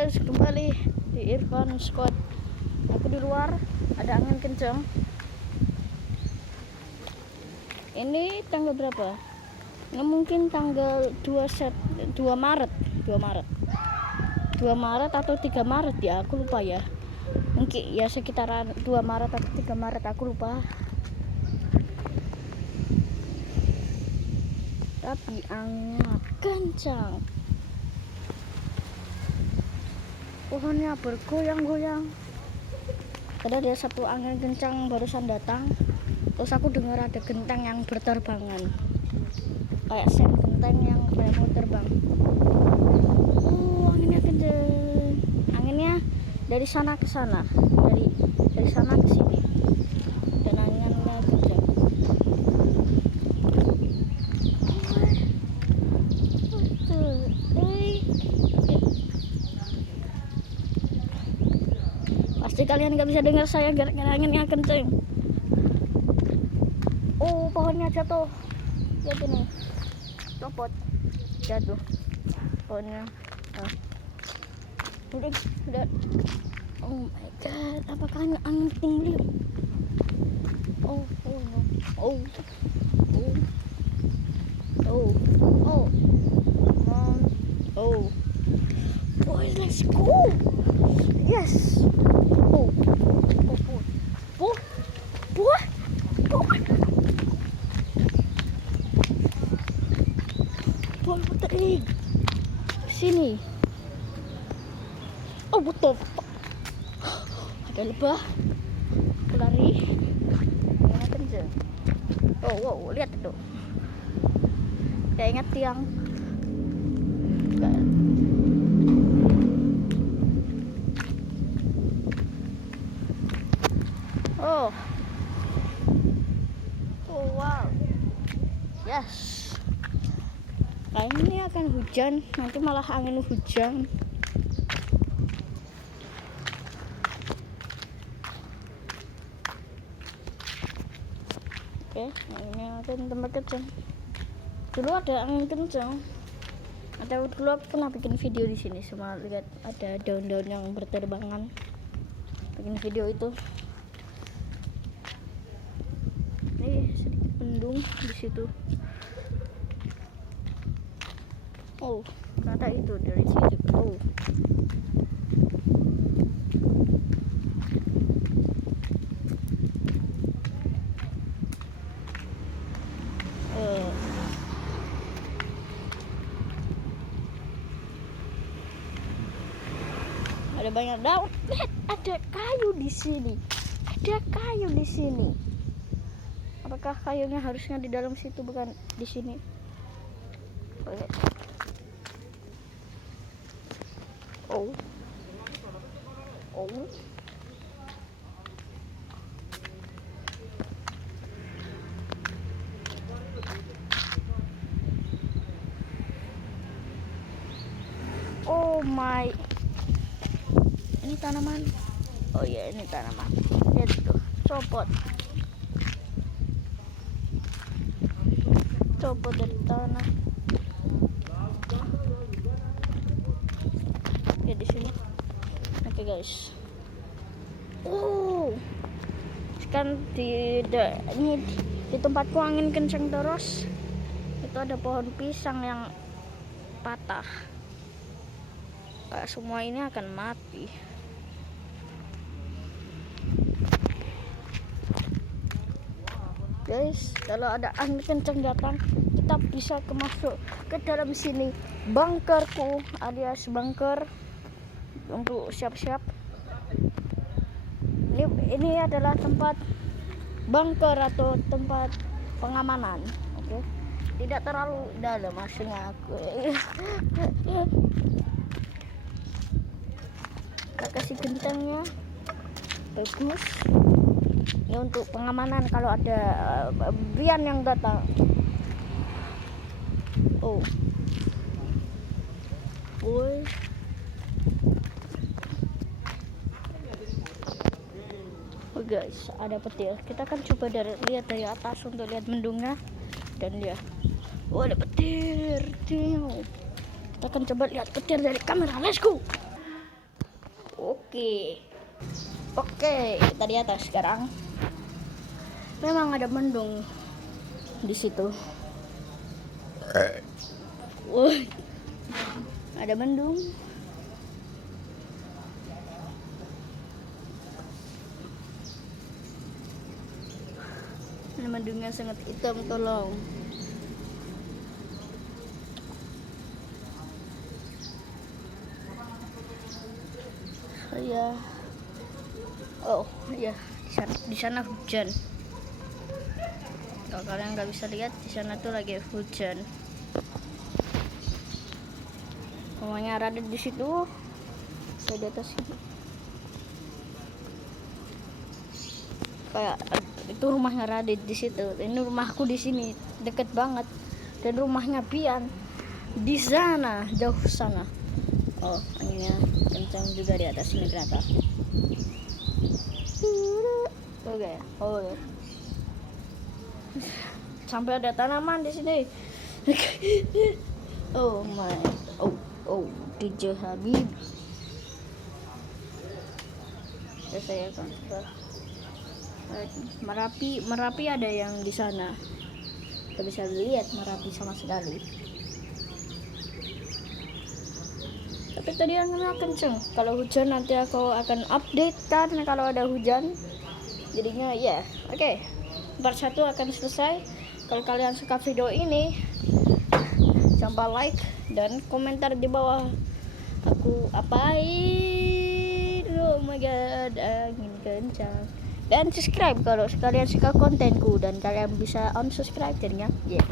guys, kembali di Irfan Squad. Aku di luar, ada angin kencang. Ini tanggal berapa? Ini mungkin tanggal 2 Maret 2 Maret atau 3 Maret ya, aku lupa ya. Mungkin ya sekitaran 2 Maret atau 3 Maret, aku lupa. Tapi anginnya kencang. Pohonnya bergoyang-goyang. Karena ada satu angin kencang barusan datang. Terus aku dengar ada genteng yang berterbangan. Kayak sen genteng yang kayak mau terbang. Anginnya kencang. Anginnya dari sana ke sana, dari sana ke sini. Dan anginnya kencang. Pasti kalian nggak bisa dengar saya gara-gara anginnya kenceng. Pohonnya jatuh. Lihat ini, copot, jatuh pohonnya. Ini udah. Oh my god, apakah angin tinggi? Boys, let's go. Yes. Putar sini. Betul. Ada lebah. Lari. Yang kenceng. Lihat itu. Kayak ingat tiang. Wow. Yes. Kayaknya ini akan hujan, nanti malah angin hujan. Oke, ini akan tempat kencang. Dulu ada angin kencang. Dulu aku pernah bikin video di sini, semua lihat ada daun-daun yang berterbangan. Bikin video itu. Ini sedikit mendung di situ. Ternyata itu dari sini. Ada banyak daun. Lihat, ada kayu di sini. Apakah kayunya harusnya di dalam situ, bukan di sini? Ini tanaman. Ini tanaman. Lihat tuh, copot dari tanah. Ya di sini. Oke guys. Sekarang di tempatku angin kencang terus. Itu ada pohon pisang yang patah. Semua ini akan mati. Guys, kalau ada angin kencang datang, kita bisa masuk ke dalam sini. Bunkerku alias bunker untuk siap-siap. Ini adalah tempat bunker atau tempat pengamanan. Oke. Tidak terlalu dalam maksudnya aku. Kita kasih gentengnya bagus. Ini untuk pengamanan kalau ada bian yang datang. Guys, ada petir. Kita akan coba lihat dari atas untuk lihat mendungnya dan lihat. Ada petir. Kita akan coba lihat petir dari kamera. Let's go. Oke, kita di atas sekarang. Memang ada mendung di situ. Ada mendung. Ini mendungnya sangat hitam, tolong. Saya di sana hujan. Kalau kalian nggak bisa lihat, di sana tuh lagi hujan. Rumahnya Radit di situ, saya di atas sini. Kayak itu rumahnya Radit di situ. Ini rumahku di sini, deket banget. Dan rumahnya Pian di sana, jauh sana. Oh, anginnya kencang juga di atas sini ternyata. Oke. Sampai ada tanaman di sini. Oh my. DJ Habib. Ya, saya akan Merapi ada yang di sana. Tidak bisa lihat Merapi sama sekali. Tapi tadi anginnya kenceng. Kalau hujan nanti aku akan update kan kalau ada hujan. Jadinya ya, oke. Part 1 akan selesai. Kalau kalian suka video ini, jangan lupa like dan komentar di bawah. Aku apain? Oh my god, angin kencang. Dan subscribe kalau kalian suka kontenku, dan kalian bisa unsubscribe jadinya. Yeah.